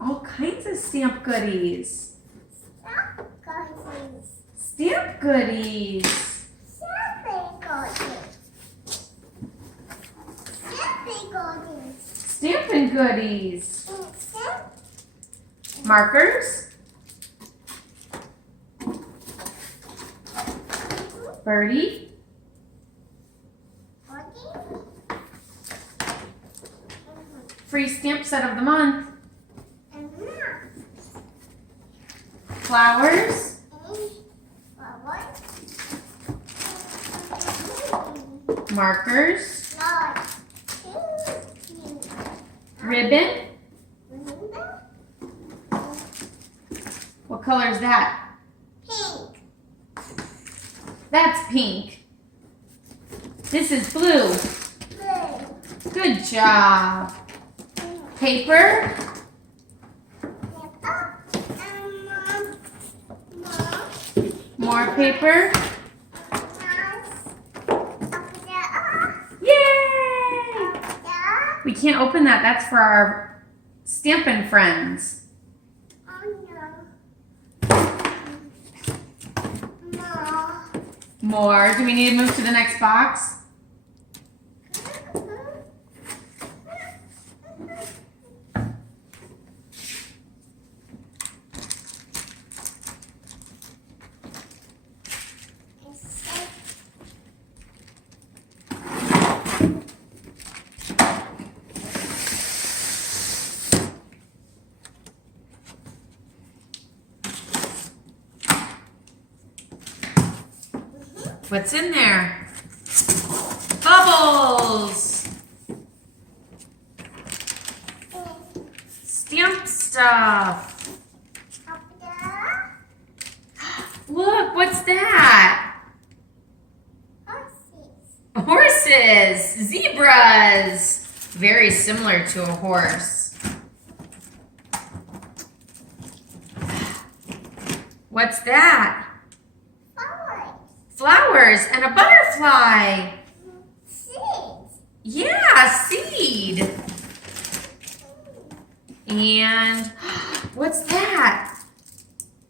all kinds of stamp goodies. Stamp goodies. Stampin' goodies. Markers. Birdie. Free stamp set of the month. Flowers. Markers. Ribbon. What color is that? Pink. That's pink. This is blue. Blue. Good job. Paper. More paper. Yay! We can't open that. That's for our Stampin' friends. More. Do we need to move to the next box? What's in there? Bubbles! Stamp stuff! Look, what's that? Horses! Zebras! Very similar to a horse. What's that? Flowers and a butterfly. Seeds. Yeah, seed. And what's that?